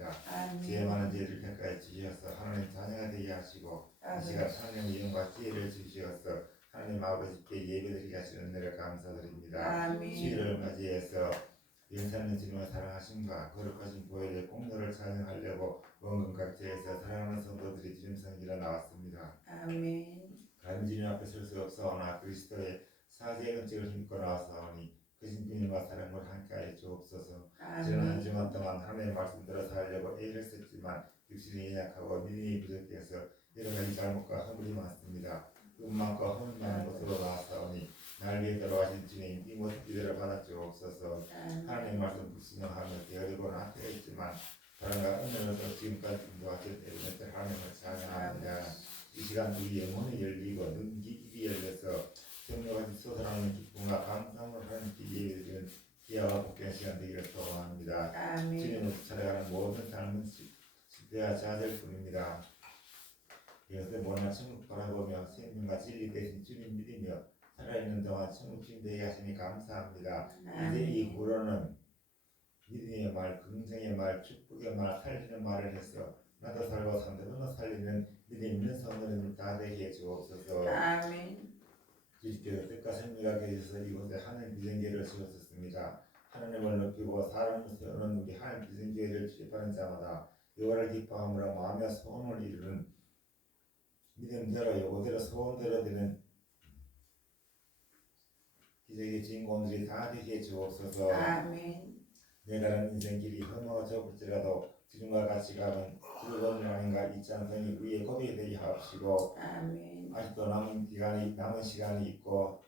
축원합니다. 아멘. 지혜 많은 저희들 곁까지 주시어서 하나님 자녀가 되게 하시고 이 시간 하나님의 영과 지혜를 주시어서 하나님 아버지께 예배드리게 하시는 은혜를 감사드립니다. 아멘. 주일을 맞이해서 영산의 주님을 사랑하심과 거룩하신 보혈의 공로를 찬양하려고 원근 각지에서 사랑하는 성도들이 주님 성기로 나왔습니다. 아멘. 다른 주님 앞에 설 수 없사오나 그리스도의 사죄의 은총을 힘입고 나와사오니 그 주님과 사랑을 함께하여 주옵소서. 저는 한 주간 동안 하나님의 말씀대로 살려고 애를 썼지만 육신이 연약하고 믿음이 부족해서 여러 가지 잘못과 허물이 많습니다. 음만과 허물 많은 곳으로 나와사오니 날 위해 돌아가신 주님 이 모든 기대를 받아 주옵소서. 하나님의 말씀 불순종하며 게으르고 나태가 있지만 사랑과 은혜로서 지금까지 인도하신 에르메트 하나님을 찬양합니다. 이 시간 우리 영혼이 열리고 눈 입이 열려서 성령같이 쏟아나오는 기쁨과 감사함을 하나님께 예배드리는 기아와 복귀한 시간 되기를 소원합니다. 주님을 살아가는 모든 삶은 실패와 좌절 뿐입니다. 이것을 모나 천국 바라보며 생명과 진리 대신 주님 믿으며 살아있는 동안 천국 주님 되게 하시니 감사합니다. 이제 이후로는 믿음의 말, 긍정의 말, 축복의 말, 살리는 말을 해서 나도 살고 상대방도 살리는 믿음 있는 성도님을 다 되게 해 주옵소서. 아멘. 주님께서 뜻과 생명과 계셔서 이곳에 하늘 비전교회를 세우셨습니다. 하나님을 높이고 사람을 세우는 우리 하늘 비전교회를 출입하는 자마다 여호와를 기뻐함으로 마음의 소원을 이루는 믿음대로 요구대로 소원대로 되는 기적의 주인공들이 다 되게 해 주옵소서. 아멘. 내 다른 인생길이 험하고 좁을지라도 주님과 같이 가면 즐거운 여행과 잊지 않더니 우리의 고백이 되게 하옵시고 아멘. 아직도 남은 시간이 있고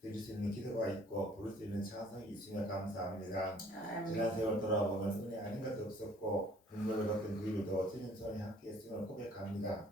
드릴 수 있는 기도가 있고 부를 수 있는 찬송이 있으며 감사합니다. 지난 세월 돌아보면 은혜 아닌 것도 없었고 눈물을 걷던 그 일도 주님 손에 함께 했음을 고백합니다.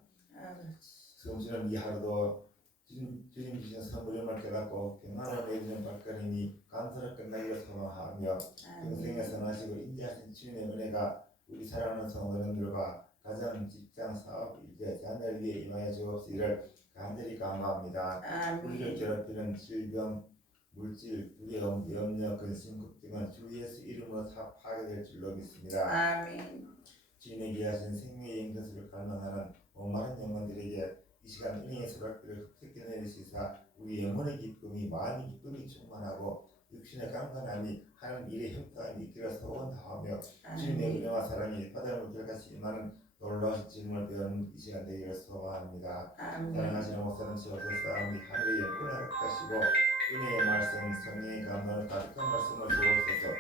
숨쉬는 이 하루도 주님 주신 선물임을 깨닫고 평안을 내리는 발걸음이 감사를 끝나기를 소망하며 평생에 선하시고 인자하신 주님의 은혜가 우리 사랑하는 성도님들과 가정, 직장, 사업, 일대, 자녀를 위해 임하여 주옵시기를 간절히 간구합니다. 우리를 괴롭히는 질병, 물질, 두려움, 염려, 근심, 걱정은 주 예수 이름으로 다 파괴될 줄로 믿습니다. 아멘. 주님의 귀하신 생명의 영전수를 갈망하는 목마른 영혼들에게 이 시간 은혜의 수락들을 흡족히 내리시사 우리 영혼의 기쁨이 마음의 기쁨이 충만하고 육신의 강건함이 하는 일에 협조함이 있기를 소원다하며 주님의 은혜와 사랑이 바다를 물결같이 임하는 놀라우신 주님을 배우는 이 시간 되기를 소원합니다. 사랑하시는 목사님 주옵소서. 우리 하늘의 영혼을 허락하시고 은혜의 말씀, 성령의 감동을 가득한 말씀을 주옵소서.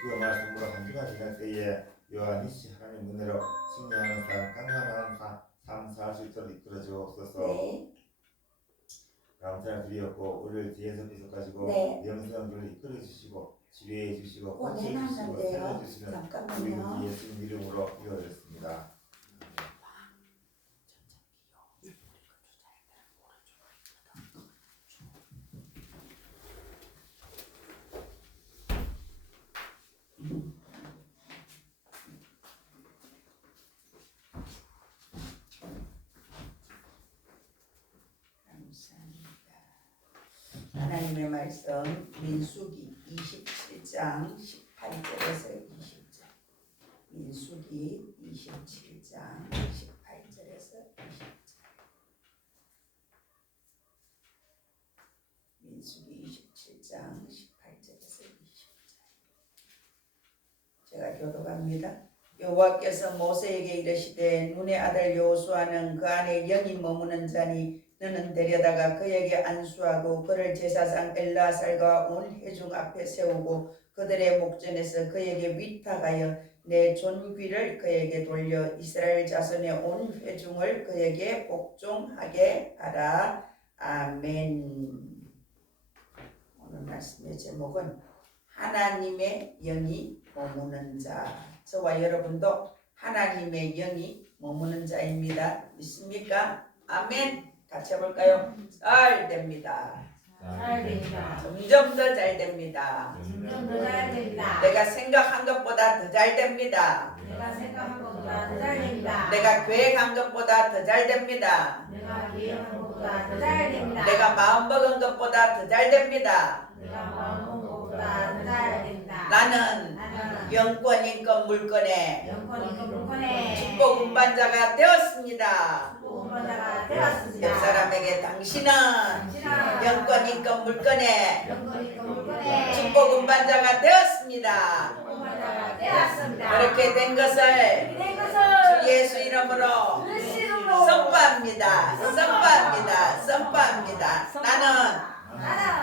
그 말씀으로 한 주간 지날 때에 요한 이시 하나님 은혜로 승리하는 삶, 강건한 삶 살 수 있도록 이끌어 주옵소서. 감사를 드리었고 우리를 뒤에서 계속하시고 영성을 이끌어 주시고 지뢰해 주시고 고쳐 주시고 살려 주시는 우리 예수님 이름으로 기도드렸습니다. 하나님의 말씀 민수기 27장 18절에서 20절. 민수기 27장 18절에서 20절. 민수기 27장 18절에서 20절. 제가 교독합니다. 여호와께서 모세에게 이르시되 눈의 아들 여호수아는 그 안에 영이 머무는 자니 너는 데려다가 그에게 안수하고 그를 제사장 엘르아살과 온 회중 앞에 세우고 그들의 목전에서 그에게 위탁하여 내 존귀를 그에게 돌려 이스라엘 자손의 온 회중을 그에게 복종하게 하라. 아멘. 오늘 말씀의 제목은 하나님의 영이 머무는 자. 저와 여러분도 하나님의 영이 머무는 자입니다. 믿습니까? 아멘. 같이 해볼까요? 잘 됩니다. 잘 됩니다. 점점 더 잘 됩니다. 점점 더 잘 됩니다. 내가 생각한 것보다 더 잘 됩니다. 내가 생각한 것보다 더 잘 됩니다. 내가 계획한 것보다 더 잘 됩니다. 내가 계획한 것보다 더 잘 됩니다. 내가 마음 먹은 것보다 더 잘 됩니다. 내가 마음 먹은 것보다 더 잘 됩니다. 나는 나는 영권 인권 물권의 영권 인권 물권의 축복 운반자가 되었습니다. 축복 운반자가 되었습니다. 옆 사람에게 당신은 당신은 영권 인권 물권의 영권 인권 물권의 축복 운반자가 되었습니다. 축복 운반자가 되었습니다. 그렇게 된 것을 그렇게 된 것을 주 예수 이름으로 예수 이름으로 선포합니다. 선포합니다. 선포합니다. 나는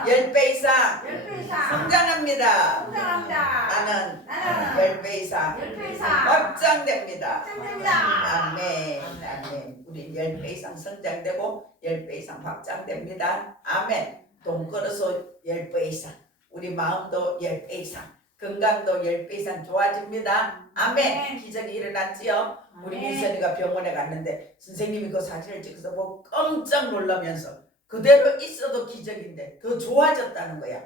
10배 이상 10배 이상 성장합니다. 성장합니다. 나는 나는 10배 이상 10배 이상 확장됩니다. 확장됩니다. 아멘. 아멘. 우리 10배 이상 성장되고 10배 이상 확장됩니다. 아멘. 돈 걸어서 10배 이상, 우리 마음도 10배 이상, 건강도 10배 이상 좋아집니다. 아멘. 기적이 일어났지요. 우리 아멘. 민선이가 병원에 갔는데 선생님이 그 사진을 찍어서 보고 깜짝 놀라면서 그대로 있어도 기적인데 더 좋아졌다는 거야.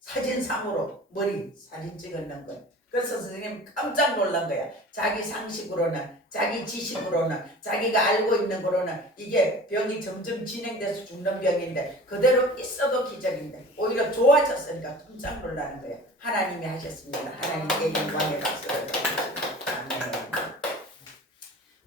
사진상으로 머리 사진 찍었는 거야. 그래서 선생님 깜짝 놀란 거야. 자기 상식으로는, 자기 지식으로는, 자기가 알고 있는 거로는 이게 병이 점점 진행돼서 죽는 병인데 그대로 있어도 기적인데 오히려 좋아졌으니까 깜짝 놀라는 거야. 하나님이 하셨습니다. 하나님께 영광의 박수를 드립니다. 아멘.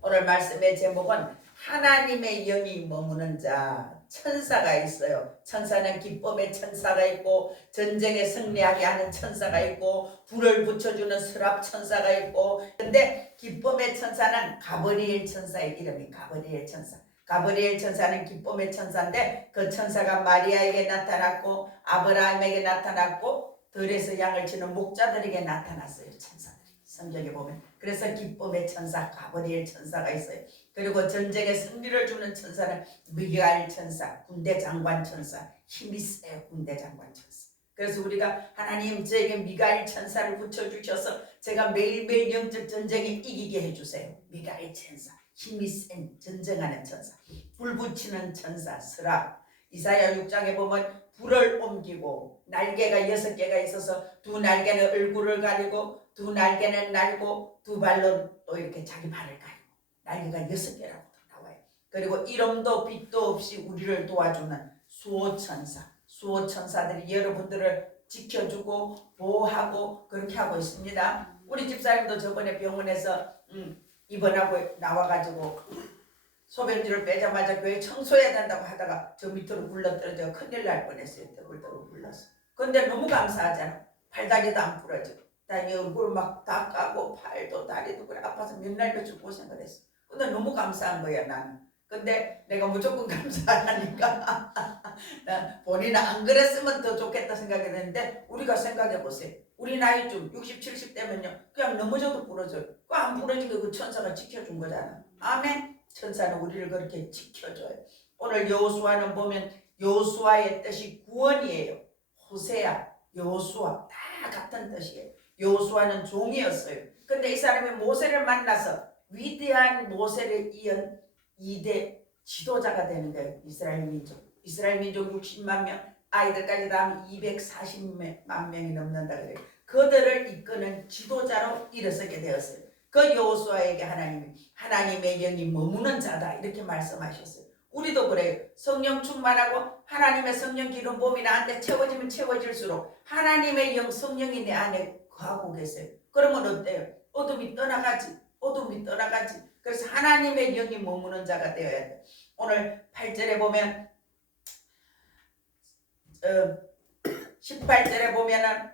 오늘 말씀의 제목은 하나님의 영이 머무는 자, 천사가 있어요. 천사는 기쁨의 천사가 있고 전쟁에 승리하게 하는 천사가 있고 불을 붙여주는 스랍 천사가 있고, 근데 기쁨의 천사는 가브리엘 천사의 이름이 가브리엘 천사. 가브리엘 천사는 기쁨의 천사인데 그 천사가 마리아에게 나타났고 아브라함에게 나타났고 들에서 양을 치는 목자들에게 나타났어요. 천사들이 성경에 보면. 그래서 기쁨의 천사 가브리엘 천사가 있어요. 그리고 전쟁에 승리를 주는 천사는 미가엘 천사, 군대 장관 천사, 힘이 세요. 군대 장관 천사. 그래서 우리가 하나님 저에게 미가엘 천사를 붙여주셔서 제가 매일매일 영적 전쟁에 이기게 해주세요. 미가엘 천사, 힘이 센 전쟁하는 천사, 불 붙이는 천사 스랍. 이사야 6장에 보면 불을 옮기고 날개가 6개가 있어서 두 날개는 얼굴을 가리고 두 날개는 날고 두 발로 또 이렇게 자기 발을 가리고 날개가 6개라고 나와요. 그리고 이름도 빛도 없이 우리를 도와주는 수호천사. 수호천사들이 여러분들을 지켜주고 보호하고 그렇게 하고 있습니다. 우리 집사님도 저번에 병원에서 입원하고 나와가지고 소변지를 빼자마자 교회 청소해야 된다고 하다가 저 밑으로 굴러떨어져 큰일 날 뻔했어요. 더블더블 굴러서. 근데 너무 감사하잖아. 팔다리도 안 부러지고 다행히 얼굴 막 다 까고 팔도 다리도 그래 아파서 몇 날 며칠 고생을 했어. 근데 너무 감사한 거야 나는. 근데 내가 무조건 감사하니까 본인은 안 그랬으면 더 좋겠다 생각했는데 우리가 생각해 보세요. 우리 나이쯤 60, 70 되면요 그냥 넘어져도 부러져요. 그 안 부러지고 그 천사가 지켜준 거잖아. 아멘. 천사는 우리를 그렇게 지켜줘요. 오늘 여호수아는 보면 여호수아의 뜻이 구원이에요. 호세아, 여호수아 다 같은 뜻이에요. 여호수아는 종이었어요. 근데 이 사람이 모세를 만나서 위대한 모세를 이은 2대 지도자가 되는 거예요. 이스라엘 민족. 이스라엘 민족 60만 명, 아이들까지 다 하면 240만 명이 넘는다 그래요. 그들을 이끄는 지도자로 일어서게 되었어요. 그 여호수아에게 하나님의 영이 머무는 자다 이렇게 말씀하셨어요. 우리도 그래요. 성령 충만하고 하나님의 성령 기름 봄이 나한테 채워지면 채워질수록 하나님의 영 성령이 내 안에 거하고 계세요. 그러면 어때요? 어둠이 떠나가지. 어둠이 떠나가지. 그래서 하나님의 영이 머무는 자가 되어야 돼. 오늘 8절에 보면 18절에 보면은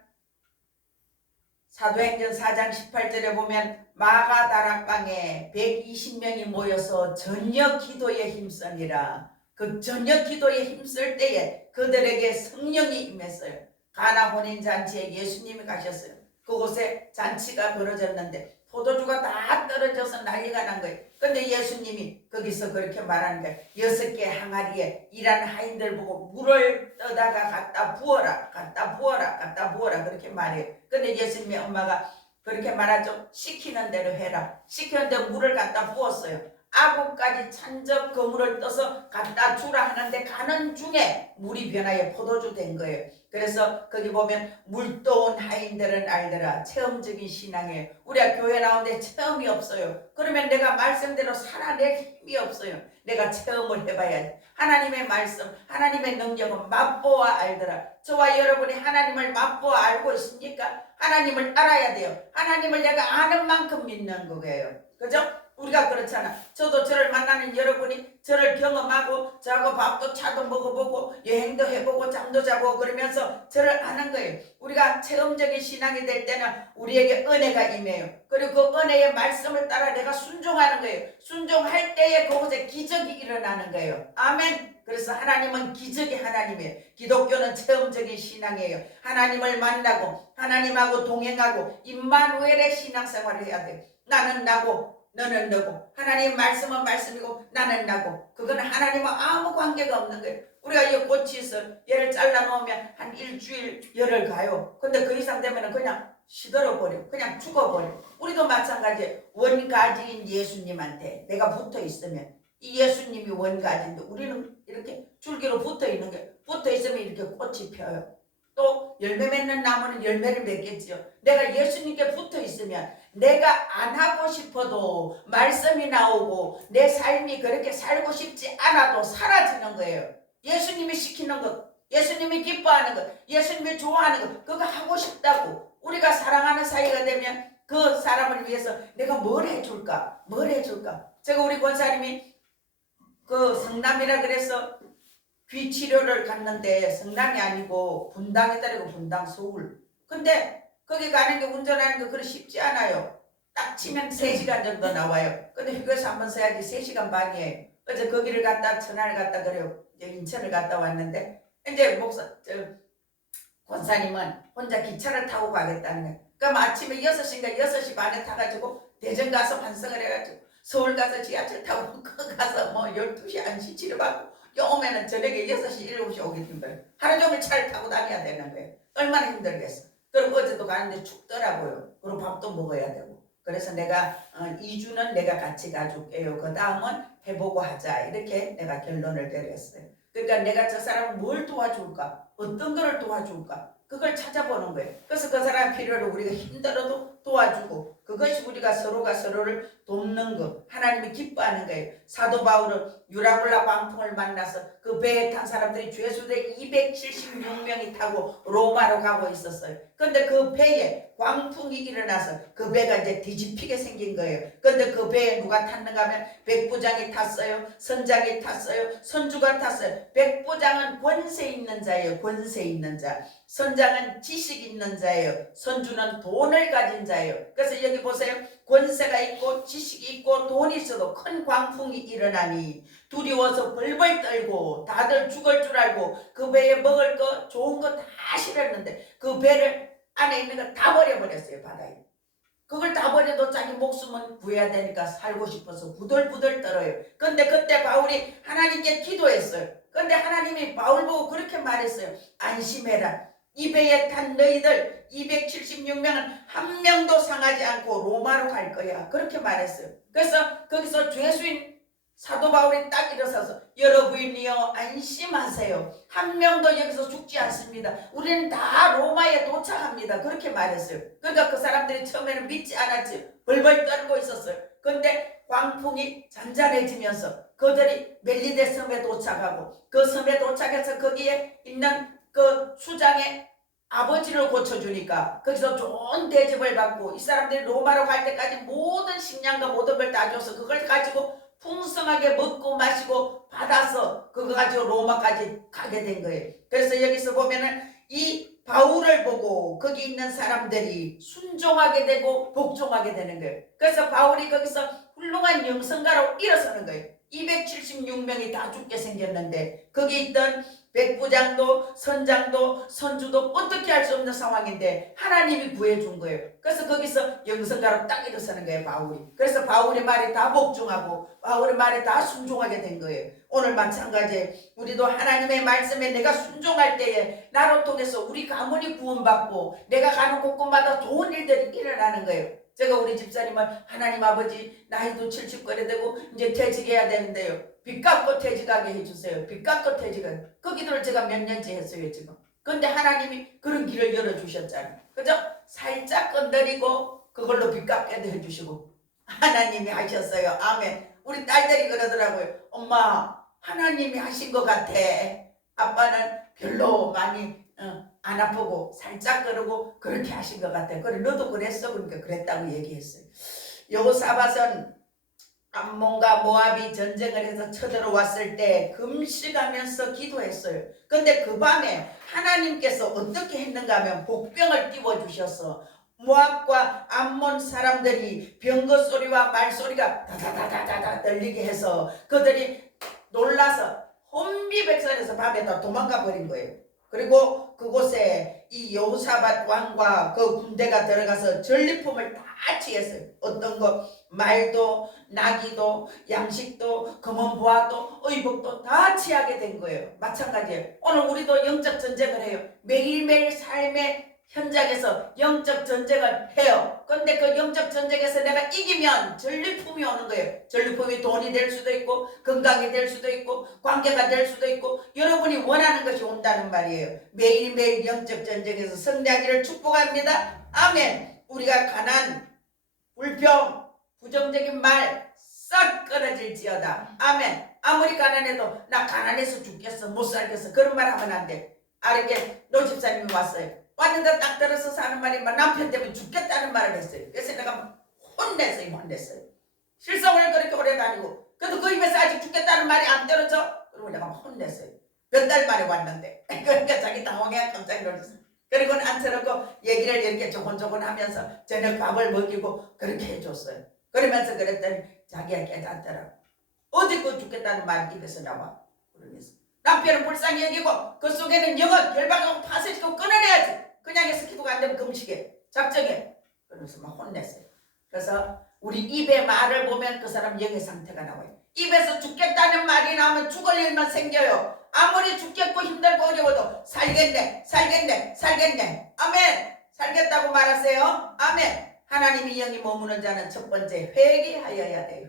사도행전 4장 18절에 보면 마가 다락방에 120명이 모여서 저녁 기도에 힘쓰니라. 그 저녁 기도에 힘쓸 때에 그들에게 성령이 임했어요. 가나 혼인잔치에 예수님이 가셨어요. 그곳에 잔치가 벌어졌는데 포도주가 다 떨어져서 난리가 난 거예요. 근데 예수님이 거기서 그렇게 말하는 거예요. 6개 항아리에 일하는 하인들 보고 물을 떠다가 갖다 부어라, 갖다 부어라, 갖다 부어라 그렇게 말해요. 근데 예수님의 엄마가 그렇게 말하죠. 시키는 대로 해라. 시키는 대로 물을 갖다 부었어요. 아구까지 찬적 그물을 떠서 갖다 주라 하는데 가는 중에 물이 변하여 포도주 된 거예요. 그래서 거기 보면 물떠온 하인들은 알더라. 체험적인 신앙이에요. 우리가 교회 나오는데 체험이 없어요. 그러면 내가 말씀대로 살아낼 힘이 없어요. 내가 체험을 해봐야지. 하나님의 말씀, 하나님의 능력은 맛보아 알더라. 저와 여러분이 하나님을 맛보아 알고 있습니까? 하나님을 알아야 돼요. 하나님을 내가 아는 만큼 믿는 거예요. 그죠? 우리가 그렇잖아. 저도 저를 만나는 여러분이 저를 경험하고 저하고 밥도 차도 먹어보고 여행도 해보고 잠도 자고 그러면서 저를 아는 거예요. 우리가 체험적인 신앙이 될 때는 우리에게 은혜가 임해요. 그리고 그 은혜의 말씀을 따라 내가 순종하는 거예요. 순종할 때에 그곳에 기적이 일어나는 거예요. 아멘. 그래서 하나님은 기적의 하나님이에요. 기독교는 체험적인 신앙이에요. 하나님을 만나고 하나님하고 동행하고 임마누엘의 신앙생활을 해야 돼요. 나는 나고 너는 너고 하나님 말씀은 말씀이고 나는 나고 그거는 하나님과 아무 관계가 없는 거예요. 우리가 이 꽃이 있어 얘를 잘라 놓으면 한 일주일 열흘 가요. 근데 그 이상 되면 그냥 시들어버려. 그냥 죽어버려. 우리도 마찬가지예요. 원가지인 예수님한테 내가 붙어 있으면 이 예수님이 원가지인데 우리는 이렇게 줄기로 붙어 있는 거예요. 붙어 있으면 이렇게 꽃이 펴요. 또 열매 맺는 나무는 열매를 맺겠지요. 내가 예수님께 붙어 있으면 내가 안 하고 싶어도 말씀이 나오고 내 삶이 그렇게 살고 싶지 않아도 사라지는 거예요. 예수님이 시키는 것, 예수님이 기뻐하는 것, 예수님이 좋아하는 것 그거 하고 싶다고 우리가 사랑하는 사이가 되면 그 사람을 위해서 내가 뭘 해줄까? 뭘 해줄까? 제가 우리 권사님이 그 성남이라 그래서 귀 치료를 갔는데 성남이 아니고 분당에 따르고 분당 서울. 근데 거기 가는 게 운전하는 게 그리 쉽지 않아요. 딱 치면 3시간 정도 나와요. 근데 휴게소 한번 써야지 3시간 반이에요. 어제 거기를 갔다 천안을 갔다 그래요. 이제 인천을 갔다 왔는데 이제 권사님은 혼자 기차를 타고 가겠다는 거예요. 그럼 아침에 6시인가 6시 반에 타가지고 대전 가서 환승을 해가지고 서울 가서 지하철 타고 가서 뭐 12시 1시 치료받고 오면은 저녁에 6시 7시 오기 힘들어요. 하루 종일 차를 타고 다녀야 되는 거예요. 얼마나 힘들겠어. 그리고 어제도 가는데 춥더라고요. 그리고 밥도 먹어야 되고. 그래서 내가 2주는 내가 같이 가줄게요. 그 다음은 해보고 하자. 이렇게 내가 결론을 내렸어요. 그러니까 내가 저 사람을 뭘 도와줄까? 어떤 거를 도와줄까? 그걸 찾아보는 거예요. 그래서 그 사람 필요로 우리가 힘들어도 도와주고 그것이 우리가 서로가 서로를 돕는 것. 하나님이 기뻐하는 거예요. 사도 바울은 유라굴라 광풍을 만나서 그 배에 탄 사람들이 죄수대 276명이 타고 로마로 가고 있었어요. 근데 그 배에 광풍이 일어나서 그 배가 이제 뒤집히게 생긴 거예요. 근데 그 배에 누가 탔는가 하면 백부장이 탔어요. 선장이 탔어요. 선주가 탔어요. 백부장은 권세 있는 자예요. 권세 있는 자. 선장은 지식 있는 자예요. 선주는 돈을 가진 자예요. 그래서 여기 보세요. 권세가 있고 지식이 있고 돈이 있어도 큰 광풍이 일어나니 두려워서 벌벌 떨고 다들 죽을 줄 알고 그 배에 먹을 거 좋은 거 다 실었는데 그 배를 안에 있는 거 다 버려버렸어요. 바다에. 그걸 다 버려도 자기 목숨은 구해야 되니까 살고 싶어서 부들부들 떨어요. 근데 그때 바울이 하나님께 기도했어요. 근데 하나님이 바울 보고 그렇게 말했어요. 안심해라. 이 배에 탄 너희들 276명은 한 명도 상하지 않고 로마로 갈 거야. 그렇게 말했어요. 그래서 거기서 죄수인 사도 바울이 딱 일어서서 여러분이여 안심하세요. 한 명도 여기서 죽지 않습니다. 우리는 다 로마에 도착합니다. 그렇게 말했어요. 그러니까 그 사람들이 처음에는 믿지 않았지. 벌벌 떨고 있었어요. 근데 광풍이 잔잔해지면서 그들이 멜리데 섬에 도착하고 그 섬에 도착해서 거기에 있는 그 수장의 아버지를 고쳐주니까 거기서 좋은 대접을 받고 이 사람들이 로마로 갈 때까지 모든 식량과 모든 걸 다 줘서 그걸 가지고 풍성하게 먹고 마시고 받아서 그거 가지고 로마까지 가게 된 거예요. 그래서 여기서 보면은 이 바울을 보고 거기 있는 사람들이 순종하게 되고 복종하게 되는 거예요. 그래서 바울이 거기서 훌륭한 영성가로 일어서는 거예요. 276명이 다 죽게 생겼는데 거기 있던 백부장도 선장도 선주도 어떻게 할 수 없는 상황인데 하나님이 구해준 거예요. 그래서 거기서 영성가로 딱 일어서는 거예요. 바울이. 그래서 바울의 말에 다 복종하고 바울의 말에 다 순종하게 된 거예요. 오늘 마찬가지 우리도 하나님의 말씀에 내가 순종할 때에 나로 통해서 우리 가문이 구원받고 내가 가는 곳곳마다 좋은 일들이 일어나는 거예요. 제가 우리 집사님은 하나님 아버지 나이도 70거리 되고 이제 퇴직해야 되는데요. 빚 갚고 퇴직하게 해주세요. 빚 갚고 퇴직하게. 그 기도를 제가 몇 년째 했어요 지금. 근데 하나님이 그런 길을 열어주셨잖아요. 그죠? 살짝 건드리고 그걸로 빚 갚게도 해주시고 하나님이 하셨어요. 아멘. 우리 딸들이 그러더라고요. 엄마 하나님이 하신 것 같아. 아빠는 별로 많이 안 아프고 살짝 그러고 그렇게 하신 것 같아요. 그래 너도 그랬어? 그러니까 그랬다고 얘기했어요. 여호사밧은 암몬과 모압이 전쟁을 해서 쳐들어왔을 때 금식하면서 기도했어요. 근데 그 밤에 하나님께서 어떻게 했는가 하면 복병을 띄워주셔서 모압과 암몬 사람들이 병거 소리와 말소리가 다다다다다다 들리게 해서 그들이 놀라서 혼비백산해서 밤에 다 도망가 버린 거예요. 그리고 그곳에 이 여호사밧 왕과 그 군대가 들어가서 전리품을 다 취했어요. 어떤 거 말도 나귀도 양식도 금은 보화도 의복도 다 취하게 된 거예요. 마찬가지예요. 오늘 우리도 영적 전쟁을 해요. 매일매일 삶의 현장에서 영적 전쟁을 해요. 근데 그 영적 전쟁에서 내가 이기면 전리품이 오는 거예요. 전리품이 돈이 될 수도 있고 건강이 될 수도 있고 관계가 될 수도 있고 여러분이 원하는 것이 온다는 말이에요. 매일매일 영적 전쟁에서 승리하기를 축복합니다. 아멘. 우리가 가난, 불평, 부정적인 말 싹 끊어질지어다. 아멘. 아무리 가난해도 나 가난해서 죽겠어 못 살겠어 그런 말 하면 안 돼. 아르게 노 집사님이 왔어요. 왔는데 딱 들어서 사는 말이 막 남편 때문에 죽겠다는 말을 했어요. 그래서 내가 혼냈어요. 실성을 그렇게 오래 다니고 그래도 그 입에서 아직 죽겠다는 말이 안 떨어져? 그리고 내가 혼냈어요. 몇 달 만에 왔는데 그러니까 자기 당황해 깜짝 놀랐어요. 그리고는 앉혀놓고 얘기를 이렇게 조곤조곤 하면서 저녁 밥을 먹이고 그렇게 해줬어요. 그러면서 그랬더니 자기가 깨닫더라. 어디 그 죽겠다는 말이 입에서 나와. 그러면서 남편은 불쌍히 여기고 그 속에는 영은 결박하고 파쇄시키고 끊어내야지. 그냥 해서 기도가 안 되면 금식해. 작정해. 그러면서 막 혼냈어요. 그래서 우리 입의 말을 보면 그 사람 영의 상태가 나와요. 입에서 죽겠다는 말이 나오면 죽을 일만 생겨요. 아무리 죽겠고 힘들고 어려워도 살겠네. 아멘. 살겠다고 말하세요. 아멘. 하나님이 영이 머무는 자는 첫 번째 회개하여야 돼요.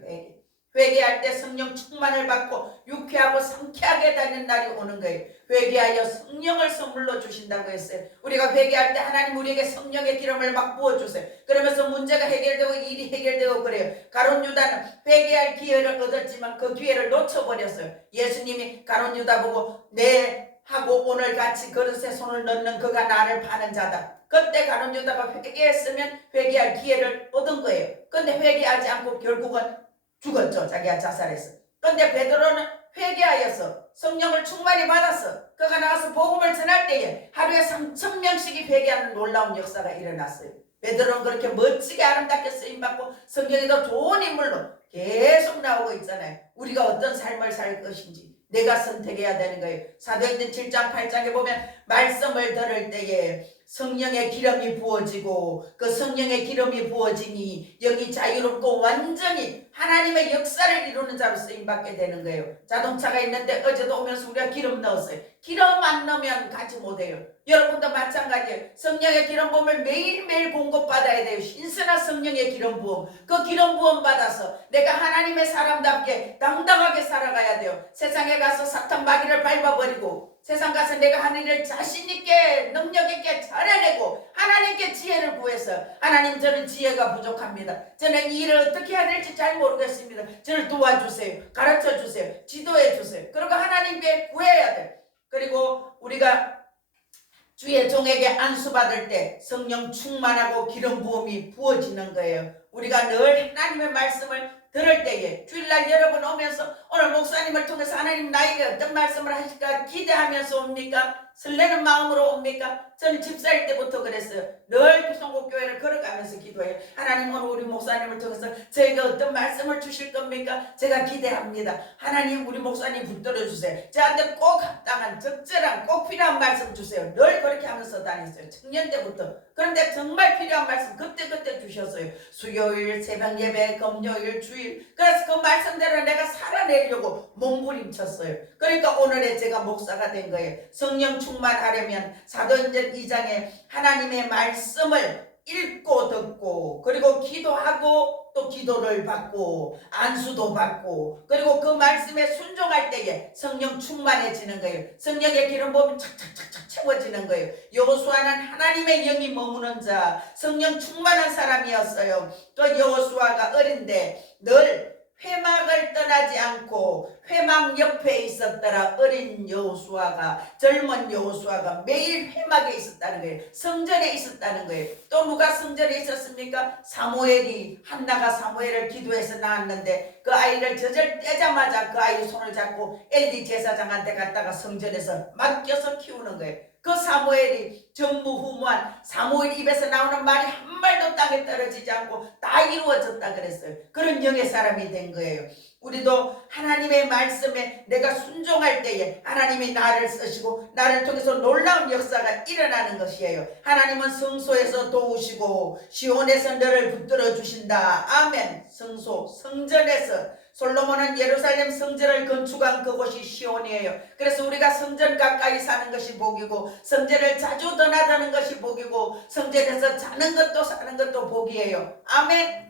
회개할 때 성령 충만을 받고 유쾌하고 상쾌하게 되는 날이 오는 거예요. 회개하여 성령을 선물로 주신다고 했어요. 우리가 회개할 때 하나님 우리에게 성령의 기름을 막 부어주세요. 그러면서 문제가 해결되고 일이 해결되고 그래요. 가룟 유다는 회개할 기회를 얻었지만 그 기회를 놓쳐버렸어요. 예수님이 가룟 유다 보고 내 하고 오늘 같이 그릇에 손을 넣는 그가 나를 파는 자다. 그때 가룟 유다가 회개했으면 회개할 기회를 얻은 거예요. 근데 회개하지 않고 결국은 죽었죠. 자기가 자살했어. 근데 베드로는 회개하여서 성령을 충만히 받았어. 그가 나가서 복음을 전할 때에 하루에 3,000명씩이 회개하는 놀라운 역사가 일어났어요. 베드로는 그렇게 멋지게 아름답게 쓰임받고 성경에도 좋은 인물로 계속 나오고 있잖아요. 우리가 어떤 삶을 살 것인지 내가 선택해야 되는 거예요. 사도행전 7장 8장에 보면 말씀을 들을 때에 성령의 기름이 부어지고 그 성령의 기름이 부어지니 영이 자유롭고 완전히 하나님의 역사를 이루는 자로 쓰임받게 되는 거예요. 자동차가 있는데 어제도 오면서 우리가 기름 넣었어요. 기름 안 넣으면 가지 못해요. 여러분도 마찬가지예요. 성령의 기름 부음을 매일매일 공급받아야 돼요. 신선한 성령의 기름 부음. 그 기름 부음 받아서 내가 하나님의 사람답게 당당하게 살아가야 돼요. 세상에 가서 사탄 마귀를 밟아버리고 세상 가서 내가 하는 일을 자신있게 능력있게 잘해내고 하나님께 지혜를 구해서 하나님 저는 지혜가 부족합니다. 저는 이 일을 어떻게 해야 될지 잘 모르겠습니다. 저를 도와주세요. 가르쳐주세요. 지도해주세요. 그리고 하나님께 구해야 돼요. 그리고 우리가 주의 종에게 안수받을 때 성령 충만하고 기름 부음이 부어지는 거예요. 우리가 늘 하나님의 말씀을 들을 때에 주일날 여러분 오면서 오늘 목사님을 통해서 하나님 나에게 어떤 말씀을 하실까 기대하면서 옵니까? 설레는 마음으로 옵니까? 저는 집사일 때부터 그랬어요. 늘 성곡교회를 걸어가면서 기도해요. 하나님 오늘 우리 목사님을 통해서 저에게 어떤 말씀을 주실 겁니까? 제가 기대합니다. 하나님 우리 목사님 붙들어 주세요. 저한테 꼭 합당한 적절한 꼭 필요한 말씀 주세요. 늘 그렇게 하면서 다녔어요. 청년 때부터. 그런데 정말 필요한 말씀 그때 주셨어요. 수요일 새벽 예배 금요일 주일. 그래서 그 말씀대로 내가 살아내려고 몸부림쳤어요. 그러니까 오늘의 제가 목사가 된 거예요. 성령 충만하려면 사도행전 2장에 하나님의 말씀을 읽고 듣고 그리고 기도하고 또 기도를 받고 안수도 받고 그리고 그 말씀에 순종할 때에 성령 충만해지는 거예요. 성령의 기름 부음이 착착착착 채워지는 거예요. 여호수아는 하나님의 영이 머무는 자 성령 충만한 사람이었어요. 그 여호수아가 어린데 늘 회막을 떠나지 않고 회막 옆에 있었더라. 어린 여호수아가, 젊은 여호수아가 매일 회막에 있었다는 거예요. 성전에 있었다는 거예요. 또 누가 성전에 있었습니까? 사무엘이, 한나가 사무엘을 기도해서 낳았는데 그 아이를 젖을 떼자마자 그 아이 손을 잡고 엘리 제사장한테 갔다가 성전에서 맡겨서 키우는 거예요. 그 사무엘이 전무후무한, 사무엘 입에서 나오는 말이 한 말도 땅에 떨어지지 않고 다 이루어졌다 그랬어요. 그런 영의 사람이 된 거예요. 우리도 하나님의 말씀에 내가 순종할 때에 하나님이 나를 쓰시고 나를 통해서 놀라운 역사가 일어나는 것이에요. 하나님은 성소에서 도우시고 시온에서 너를 붙들어 주신다. 아멘. 성소, 성전에서, 솔로몬은 예루살렘 성전을 건축한 그곳이 시온이에요. 그래서 우리가 성전 가까이 사는 것이 복이고 성전을 자주 떠나다는 것이 복이고 성전에서 자는 것도 사는 것도 복이에요. 아멘.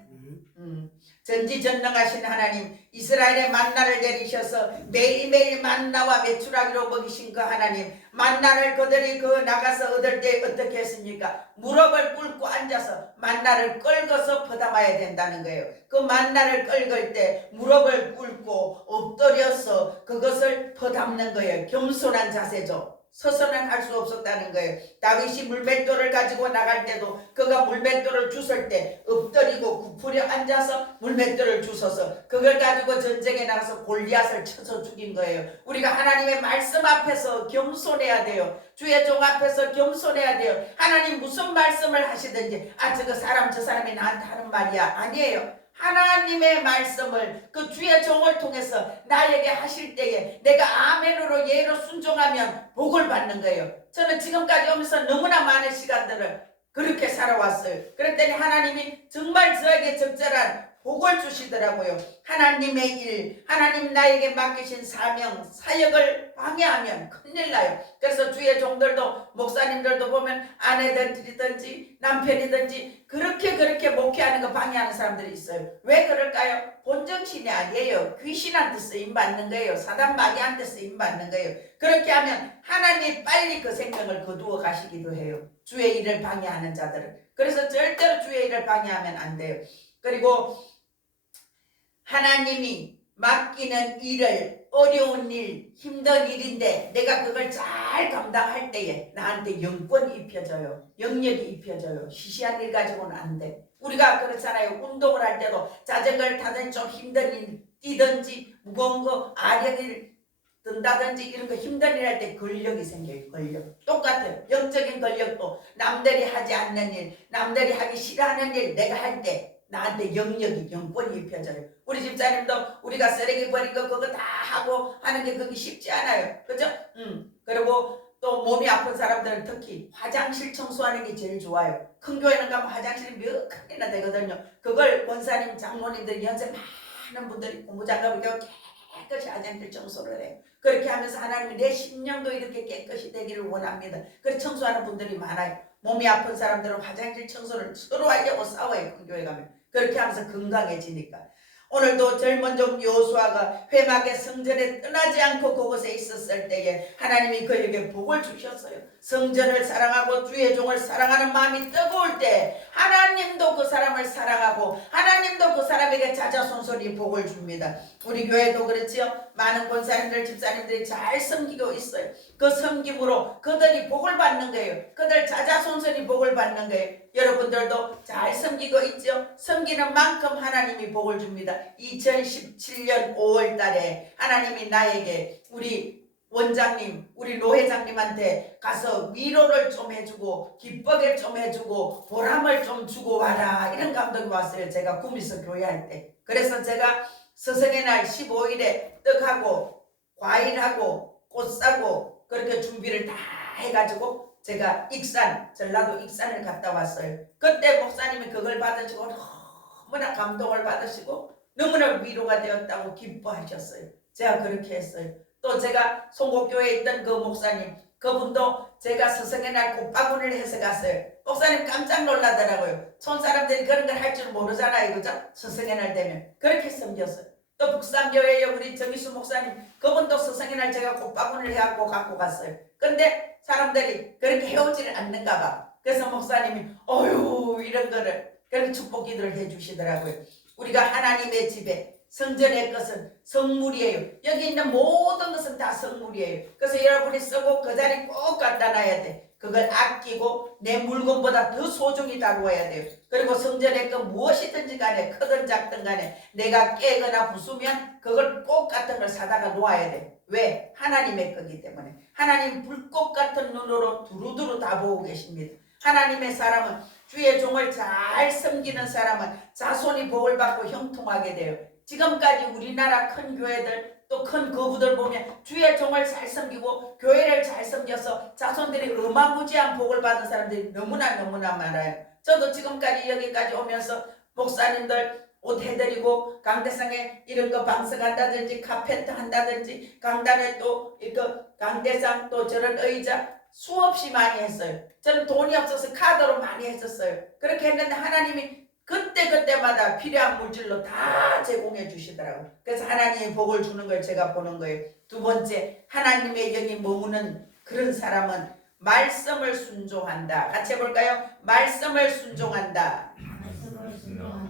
전지전능하신 하나님, 이스라엘의 만나를 내리셔서 매일매일 만나와 메추라기로 먹이신 그 하나님, 만나를 그들이 나가서 얻을 때 어떻게 했습니까? 무릎을 꿇고 앉아서 만나를 끌고서 퍼담아야 된다는 거예요. 그 만나를 끌을 때 무릎을 꿇고 엎드려서 그것을 퍼담는 거예요. 겸손한 자세죠. 서서는 할 수 없었다는 거예요. 다윗이 물맷돌을 가지고 나갈 때도 그가 물맷돌을 주술 때 엎드리고 굽으려 앉아서 물맷돌을 주워서 그걸 가지고 전쟁에 나가서 골리앗을 쳐서 죽인 거예요. 우리가 하나님의 말씀 앞에서 겸손해야 돼요. 주의 종 앞에서 겸손해야 돼요. 하나님 무슨 말씀을 하시든지 저거 사람 저 사람이 나한테 하는 말이야. 아니에요. 하나님의 말씀을 그 주의 종을 통해서 나에게 하실 때에 내가 아멘으로 예로 순종하면 복을 받는 거예요. 저는 지금까지 오면서 너무나 많은 시간들을 그렇게 살아왔어요. 그랬더니 하나님이 정말 저에게 적절한 복을 주시더라고요. 하나님의 일, 하나님 나에게 맡기신 사명, 사역을 방해하면 큰일 나요. 그래서 주의 종들도 목사님들도 보면 아내들이든지 남편이든지 그렇게 목회하는 거 방해하는 사람들이 있어요. 왜 그럴까요? 본정신이 아니에요. 귀신한테 쓰임받는 거예요. 사단 마귀한테 쓰임받는 거예요. 그렇게 하면 하나님이 빨리 그 생명을 거두어 가시기도 해요. 주의 일을 방해하는 자들은. 그래서 절대로 주의 일을 방해하면 안 돼요. 그리고 하나님이 맡기는 일을, 어려운 일, 힘든 일인데 내가 그걸 잘 감당할 때에 나한테 영권이 입혀져요. 영역이 입혀져요. 시시한 일 가지고는 안 돼. 우리가 그렇잖아요. 운동을 할 때도 자전거를 타든지 좀 힘든 일 뛰든지 무거운 거 아령을 든다든지 이런 거 힘든 일 할 때 권력이 생겨요. 권력. 똑같아요. 영적인 권력도 남들이 하지 않는 일, 남들이 하기 싫어하는 일 내가 할 때 나한테 영역이, 영권이 입혀져요. 우리 집사님도 우리가 쓰레기 버린 거 그거 다 하고 하는 게 그게 쉽지 않아요. 그죠? 그리고 또 몸이 아픈 사람들은 특히 화장실 청소하는 게 제일 좋아요. 큰 교회는 가면 화장실이 몇 칸이나 되거든요. 그걸 권사님, 장모님들이 연세 많은 분들이 고무장갑을 껴 깨끗이 화장실 청소를 해요. 그렇게 하면서 하나님이 내 심령도 이렇게 깨끗이 되기를 원합니다. 그래서 청소하는 분들이 많아요. 몸이 아픈 사람들은 화장실 청소를 서로 하려고 싸워요. 큰 교회 가면. 그렇게 하면서 건강해지니까. 오늘도 젊은 종 여호수아가 회막의 성전에 떠나지 않고 그곳에 있었을 때에 하나님이 그에게 복을 주셨어요. 성전을 사랑하고 주의 종을 사랑하는 마음이 뜨거울 때 하나님도 그 사람을 사랑하고 하나님도 그 사람에게 자자손손이 복을 줍니다. 우리 교회도 그렇지요. 많은 권사님들, 집사님들이 잘 섬기고 있어요. 그 섬김으로 그들이 복을 받는 거예요. 그들 자자손손이 복을 받는 거예요. 여러분들도 잘 섬기고 있죠. 섬기는 만큼 하나님이 복을 줍니다. 2017년 5월 달에 하나님이 나에게 우리 원장님, 우리 노회장님한테 가서 위로를 좀 해주고 기쁘게 좀 해주고 보람을 좀 주고 와라 이런 감동이 왔어요. 제가 구미서 교회할 때. 그래서 제가 스승의 날 15일에 떡하고 과일하고 꽃 사고 그렇게 준비를 다 해가지고 제가 익산, 전라도 익산을 갔다 왔어요. 그때 목사님이 그걸 받으시고 너무나 감동을 받으시고 너무나 위로가 되었다고 기뻐하셨어요. 제가 그렇게 했어요. 또 제가 송곡교회에 있던 그 목사님, 그분도 제가 스승의 날 꽃바구니를 해서 갔어요. 목사님 깜짝 놀라더라고요. 촌 사람들이 그런 걸 할 줄 모르잖아요. 그죠? 스승의 날 되면. 그렇게 섬겼어요. 또 북산교회에 우리 정희수 목사님, 그분도 스승의 날 제가 꽃바구니를 해갖고 갖고 갔어요. 근데 사람들이 그렇게 해오지를 않는가 봐. 그래서 목사님이 어휴 이런 거를 그렇게 축복 기도를 해주시더라고요. 우리가 하나님의 집에 성전의 것은 성물이에요. 여기 있는 모든 것은 다 성물이에요. 그래서 여러분이 쓰고 그 자리 꼭 갖다 놔야 돼. 그걸 아끼고 내 물건보다 더 소중히 다루어야 돼요. 그리고 성전의 것 무엇이든지 간에 크든 작든 간에 내가 깨거나 부수면 그걸 꼭 같은 걸 사다가 놓아야 돼. 왜? 하나님의 거기 때문에. 하나님 불꽃 같은 눈으로 두루두루 다 보고 계십니다. 하나님의 사람은, 주의 종을 잘 섬기는 사람은 자손이 복을 받고 형통하게 돼요. 지금까지 우리나라 큰 교회들 또 큰 거부들 보면 주의 종을 잘 섬기고 교회를 잘 섬겨서 자손들이 어마무지한 복을 받은 사람들이 너무나 많아요. 저도 지금까지 여기까지 오면서 목사님들 옷 해드리고 강대상에 이런 거 방석한다든지 카페트 한다든지 강단에 또 이거 강대상 또 저런 의자 수없이 많이 했어요. 저는 돈이 없어서 카드로 많이 했었어요. 그렇게 했는데 하나님이 그때마다 필요한 물질로 다 제공해 주시더라고요. 그래서 하나님이 복을 주는 걸 제가 보는 거예요. 두 번째, 하나님의 영이 머무는 그런 사람은 말씀을 순종한다. 같이 해볼까요? 말씀을 순종한다.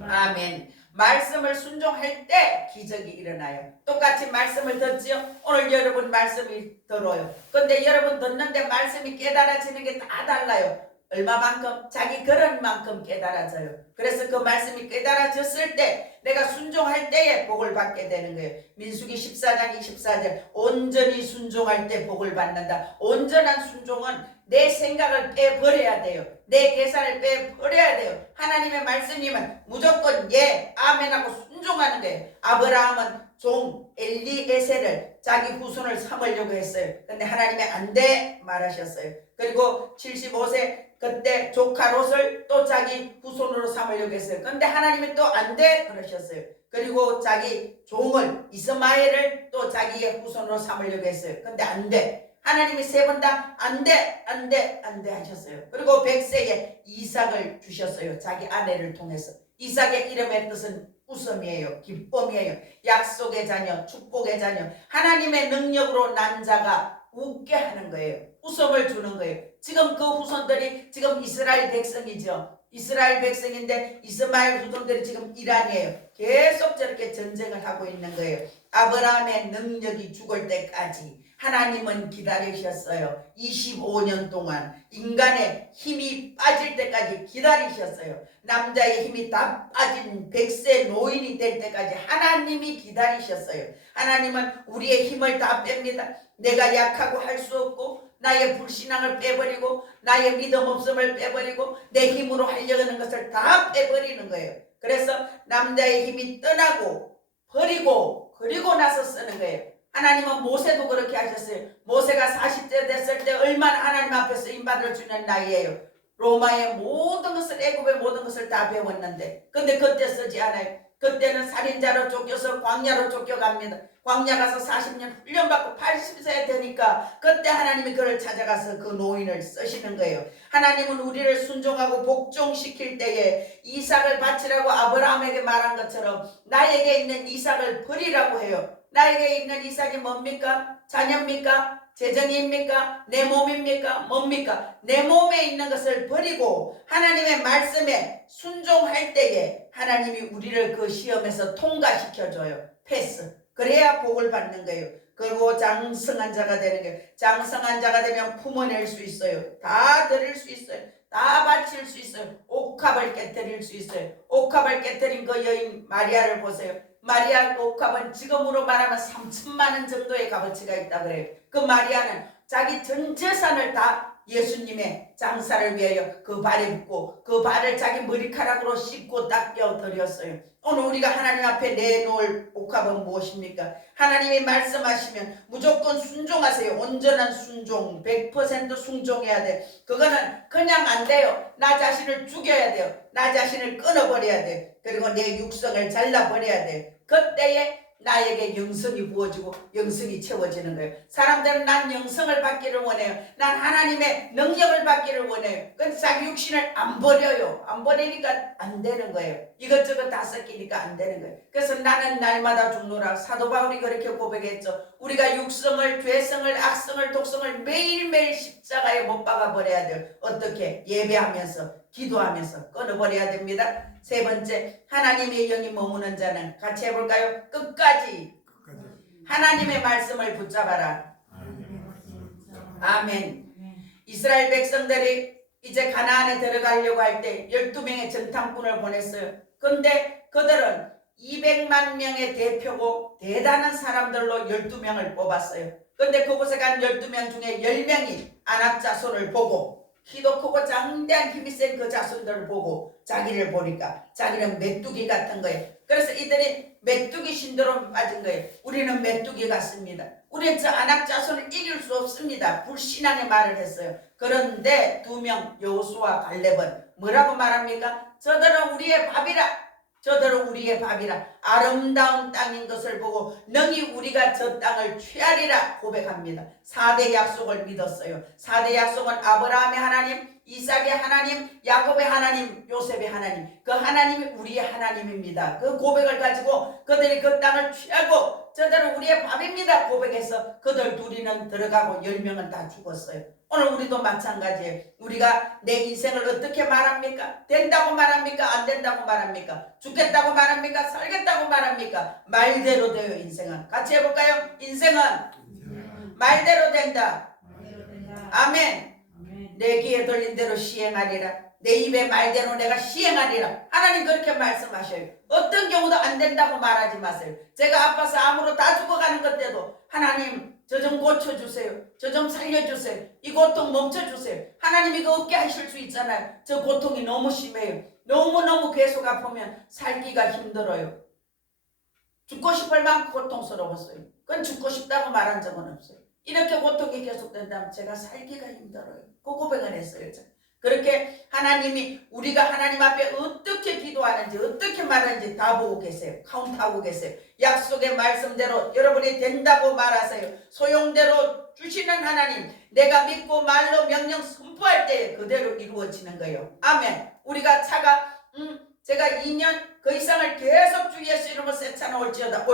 아멘. 말씀을 순종할 때 기적이 일어나요. 똑같이 말씀을 듣지요. 오늘 여러분 말씀이 들어요. 근데 여러분 듣는데 말씀이 깨달아지는 게 다 달라요. 얼마만큼? 자기 그런 만큼 깨달아져요. 그래서 그 말씀이 깨달아졌을 때 내가 순종할 때에 복을 받게 되는 거예요. 민수기 14장 24절 온전히 순종할 때 복을 받는다. 온전한 순종은 내 생각을 빼버려야 돼요. 내 계산을 빼버려야 돼요. 하나님의 말씀이면 무조건 예, 아멘하고 순종하는 거예요. 아브라함은 종 엘리에셀을 자기 후손을 삼으려고 했어요. 근데 하나님이 안 돼 말하셨어요. 그리고 75세 그때 조카 롯을 또 자기 후손으로 삼으려고 했어요. 근데 하나님이 또 안 돼 그러셨어요. 그리고 자기 종을 이스마엘을 또 자기의 후손으로 삼으려고 했어요. 근데 안 돼. 하나님이 세 번 다 안 돼 하셨어요. 그리고 100세에 이삭을 주셨어요. 자기 아내를 통해서. 이삭의 이름의 뜻은 웃음이에요. 기쁨이에요. 약속의 자녀, 축복의 자녀. 하나님의 능력으로 난 자가 웃게 하는 거예요. 웃음을 주는 거예요. 지금 그 후손들이 지금 이스라엘 백성이죠. 이스라엘 백성인데 이스마엘 후손들이 지금 이란이에요. 계속 저렇게 전쟁을 하고 있는 거예요. 아브라함의 능력이 죽을 때까지 하나님은 기다리셨어요. 25년 동안 인간의 힘이 빠질 때까지 기다리셨어요. 남자의 힘이 다 빠진 100세 노인이 될 때까지 하나님이 기다리셨어요. 하나님은 우리의 힘을 다 뺍니다. 내가 약하고 할 수 없고 나의 불신앙을 빼버리고 나의 믿음 없음을 빼버리고 내 힘으로 하려고 하는 것을 다 빼버리는 거예요. 그래서 남자의 힘이 떠나고 버리고 그리고 나서 쓰는 거예요. 하나님은 모세도 그렇게 하셨어요. 모세가 40대 됐을 때 얼마나 하나님 앞에 쓰임받을 수 있는 나이에요. 로마의 모든 것을, 애굽의 모든 것을 다 배웠는데 근데 그때 쓰지 않아요. 그때는 살인자로 쫓겨서 광야로 쫓겨갑니다. 광야 가서 40년 훈련받고 80세 되니까 그때 하나님이 그를 찾아가서 그 노인을 쓰시는 거예요. 하나님은 우리를 순종하고 복종시킬 때에 이삭을 바치라고 아브라함에게 말한 것처럼 나에게 있는 이삭을 버리라고 해요. 나에게 있는 이삭이 뭡니까? 자녀입니까? 재정입니까? 내 몸입니까? 뭡니까? 내 몸에 있는 것을 버리고 하나님의 말씀에 순종할 때에 하나님이 우리를 그 시험에서 통과시켜줘요. 패스. 그래야 복을 받는 거예요. 그리고 장성한 자가 되는 거예요. 장성한 자가 되면 품어낼 수 있어요. 다 드릴 수 있어요. 다 바칠 수 있어요. 옥합을 깨뜨릴 수 있어요. 옥합을 깨뜨린 그 여인 마리아를 보세요. 마리아 옥합은 지금으로 말하면 3천만 원 정도의 값어치가 있다 그래요. 그 마리아는 자기 전 재산을 다 예수님의 장사를 위하여 그 발에 묻고 그 발을 자기 머리카락으로 씻고 닦여 드렸어요. 오늘 우리가 하나님 앞에 내놓을 옥합은 무엇입니까? 하나님이 말씀하시면 무조건 순종하세요. 온전한 순종, 100% 순종해야 돼. 그거는 그냥 안 돼요. 나 자신을 죽여야 돼요. 나 자신을 끊어버려야 돼. 그리고 내 육성을 잘라버려야 돼. 그때에 나에게 영성이 부어지고 영성이 채워지는 거예요. 사람들은 난 영성을 받기를 원해요. 난 하나님의 능력을 받기를 원해요. 근데 자기 육신을 안 버려요. 안 버리니까 안 되는 거예요. 이것저것 다 섞이니까 안 되는 거예요. 그래서 나는 날마다 죽노라. 사도 바울이 그렇게 고백했죠. 우리가 육성을, 죄성을, 악성을, 독성을 매일매일 십자가에 못 박아 버려야 돼요. 어떻게? 예배하면서, 기도하면서 끊어버려야 됩니다. 세 번째, 하나님의 영이 머무는 자는 같이 해볼까요? 끝까지 하나님의 말씀을 붙잡아라. 아멘. 이스라엘 백성들이 이제 가나안에 들어가려고 할 때 12명의 전탐꾼을 보냈어요. 근데 그들은 200만 명의 대표고 대단한 사람들로 12명을 뽑았어요. 근데 그곳에 간 12명 중에 10명이 안악 자손을 보고 키도 크고 장대한 힘이 센 그 자손들을 보고 자기를 보니까 자기는 메뚜기 같은 거예요. 그래서 이들이 메뚜기 신드롬에 빠진 거예요. 우리는 메뚜기 같습니다. 우리는 저 안악 자손을 이길 수 없습니다. 불신앙의 말을 했어요. 그런데 2명 여호수아 갈렙은 뭐라고 말합니까? 저들은 우리의 밥이라. 저들은 우리의 밥이라. 아름다운 땅인 것을 보고 능히 우리가 저 땅을 취하리라 고백합니다. 4대 약속을 믿었어요. 4대 약속은 아브라함의 하나님, 이삭의 하나님, 야곱의 하나님, 요셉의 하나님. 그 하나님이 우리의 하나님입니다. 그 고백을 가지고 그들이 그 땅을 취하고 저들은 우리의 밥입니다 고백해서 그들 둘이는 들어가고 10명은 다 죽었어요. 오늘 우리도 마찬가지예요. 우리가 내 인생을 어떻게 말합니까? 된다고 말합니까? 안 된다고 말합니까? 죽겠다고 말합니까? 살겠다고 말합니까? 말대로 돼요. 인생은. 같이 해볼까요? 인생은 말대로 된다. 아멘. 내 귀에 들린 대로 시행하리라. 내 입의 말대로 내가 시행하리라. 하나님 그렇게 말씀하셔요. 어떤 경우도 안 된다고 말하지 마세요. 제가 아파서 암으로 다 죽어가는 것 때도 하나님 저 좀 고쳐주세요. 저 좀 살려주세요. 이 고통 멈춰주세요. 하나님 이거 없게 하실 수 있잖아요. 저 고통이 너무 심해요. 너무너무 계속 아프면 살기가 힘들어요. 죽고 싶을 만큼 고통스러웠어요. 그건 죽고 싶다고 말한 적은 없어요. 이렇게 고통이 계속된다면 제가 살기가 힘들어요. 그 고백을 했어요. 그렇게 하나님이 우리가 하나님 앞에 어떻게 기도하는지 어떻게 말하는지 다 보고 계세요. 카운트하고 계세요. 약속의 말씀대로 여러분이 된다고 말하세요. 소용대로 주시는 하나님, 내가 믿고 말로 명령 선포할 때 그대로 이루어지는 거예요. 아멘. 우리가 제가 2년 그 이상을 계속 주 예수 이름으로 세차나 올지어다